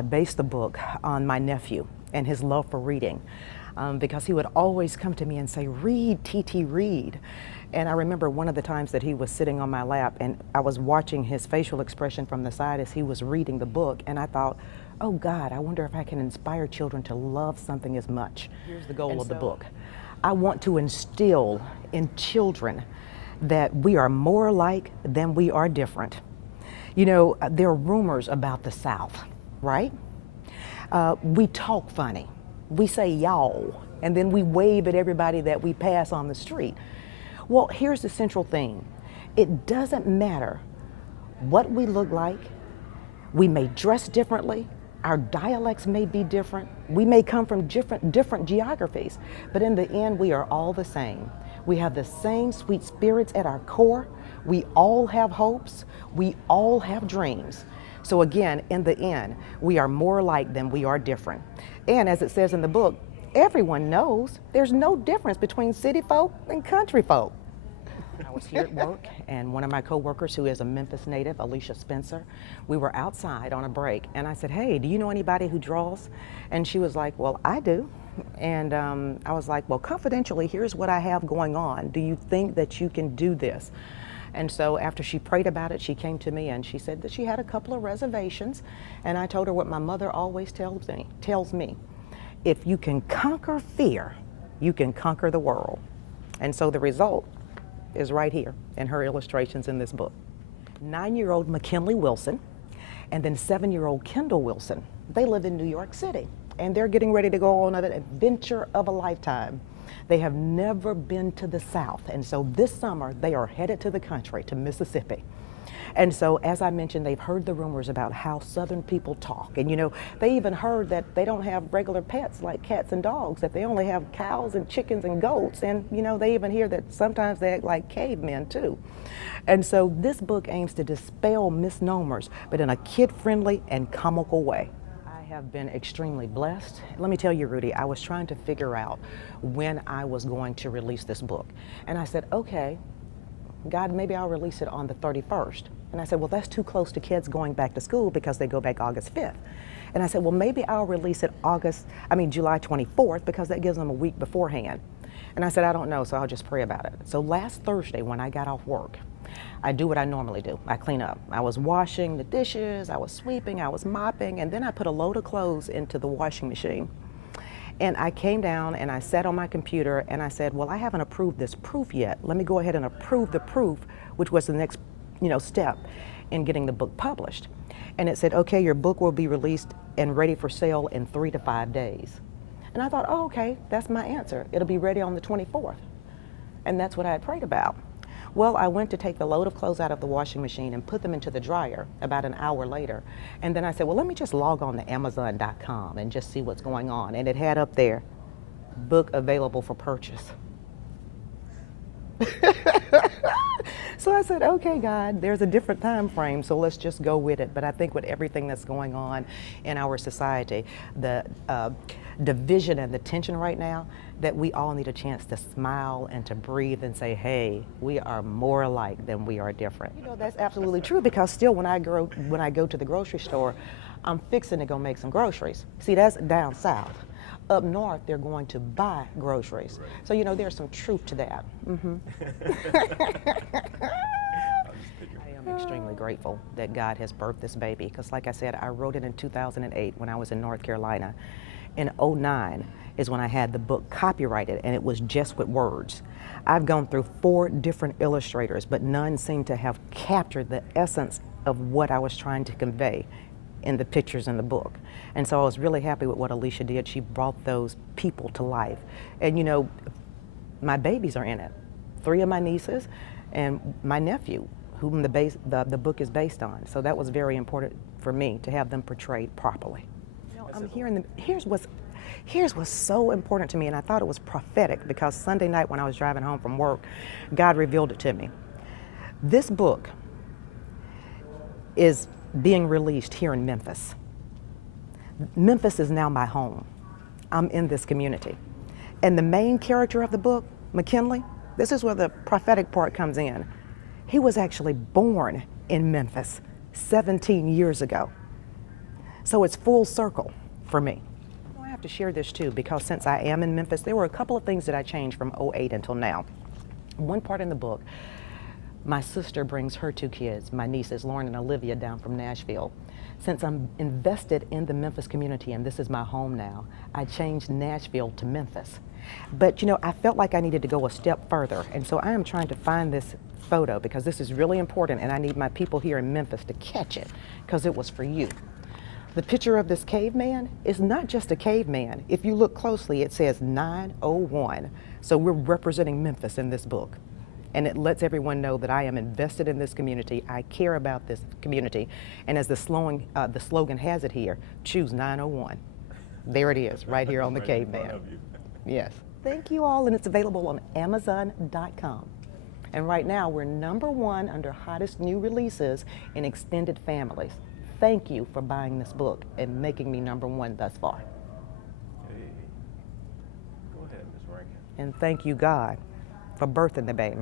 I based the book on my nephew and his love for reading, because he would always come to me and say, "Read, TT, read." And I remember one of the times that he was sitting on my lap and I was watching his facial expression from the side as he was reading the book, and I thought, oh God, I wonder if I can inspire children to love something as much. Here's the goal of the book. I want to instill in children that we are more alike than we are different. You know, there are rumors about the South, right? We talk funny. We say y'all, and then we wave at everybody that we pass on the street. Well, here's the central thing. It doesn't matter what we look like. We may dress differently. Our dialects may be different. We may come from different geographies, but in the end, we are all the same. We have the same sweet spirits at our core. We all have hopes. We all have dreams. So again, in the end, we are more alike than we are different. And as it says in the book, everyone knows there's no difference between city folk and country folk. I was here at work, and one of my coworkers, who is a Memphis native, Alicia Spencer, we were outside on a break, and I said, "Hey, do you know anybody who draws?" And she was like, "Well, I do." And I was like, "Well, confidentially, here's what I have going on. Do you think that you can do this?" And so after she prayed about it, she came to me and she said that she had a couple of reservations, and I told her what my mother always tells me, if you can conquer fear, you can conquer the world. And so the result is right here in her illustrations in this book. 9-year-old McKinley Wilson and then 7-year-old Kendall Wilson, they live in New York City, and they're getting ready to go on an adventure of a lifetime. They have never been to the South, and so this summer they are headed to the country, to Mississippi. And so, as I mentioned, they've heard the rumors about how Southern people talk. And you know, they even heard that they don't have regular pets like cats and dogs, that they only have cows and chickens and goats. And you know, they even hear that sometimes they act like cavemen too. And so this book aims to dispel misnomers, but in a kid-friendly and comical way. I have been extremely blessed. Let me tell you, Rudy, I was trying to figure out when I was going to release this book. And I said, okay, God, maybe I'll release it on the 31st. And I said, well, that's too close to kids going back to school because they go back August 5th. And I said, well, maybe I'll release it July 24th, because that gives them a week beforehand. And I said, I don't know, so I'll just pray about it. So last Thursday when I got off work, I do what I normally do. I clean up. I was washing the dishes, I was sweeping, I was mopping, and then I put a load of clothes into the washing machine. And I came down and I sat on my computer and I said, well, I haven't approved this proof yet. Let me go ahead and approve the proof, which was the next, step in getting the book published. And it said, okay, your book will be released and ready for sale in 3 to 5 days. And I thought, oh, okay, that's my answer. It'll be ready on the 24th. And that's what I had prayed about. Well, I went to take the load of clothes out of the washing machine and put them into the dryer about an hour later. And then I said, well, let me just log on to Amazon.com and just see what's going on. And it had up there, book available for purchase. So I said, okay, God, there's a different time frame, so let's just go with it. But I think with everything that's going on in our society, the division and the tension right now, that we all need a chance to smile and to breathe and say, hey, we are more alike than we are different. You know, that's absolutely true, because still when I go to the grocery store, I'm fixing to go make some groceries. See, that's down south. Up north, they're going to buy groceries. Right. So, there's some truth to that. Mm-hmm. I am extremely grateful that God has birthed this baby, because like I said, I wrote it in 2008 when I was in North Carolina. In 2009 is when I had the book copyrighted, and it was just with words. I've gone through 4 different illustrators, but none seemed to have captured the essence of what I was trying to convey in the pictures in the book. And so I was really happy with what Alicia did. She brought those people to life. And my babies are in it. 3 of my nieces and my nephew, whom the book is based on. So that was very important for me to have them portrayed properly. Here's what's so important to me, and I thought it was prophetic, because Sunday night when I was driving home from work, God revealed it to me. This book is being released here in Memphis. Memphis is now my home. I'm in this community. And the main character of the book, McKinley, this is where the prophetic part comes in. He was actually born in Memphis 17 years ago. So it's full circle for me. I have to share this too, because since I am in Memphis, there were a couple of things that I changed from '08 until now. One part in the book, my sister brings her two kids, my nieces, Lauren and Olivia, down from Nashville. Since I'm invested in the Memphis community and this is my home now, I changed Nashville to Memphis. But you know, I felt like I needed to go a step further, and so I am trying to find this photo because this is really important and I need my people here in Memphis to catch it because it was for you. The picture of this caveman is not just a caveman. If you look closely, it says 901. So we're representing Memphis in this book. And it lets everyone know that I am invested in this community. I care about this community. And as the slogan has it here, choose 901. There it is, right here on the caveman. Yes. Thank you all, and it's available on Amazon.com. And right now, we're #1 under hottest new releases in extended families. Thank you for buying this book and making me #1 thus far. Hey. Go ahead, Ms. Rankin. And thank you, God, for birthing the baby.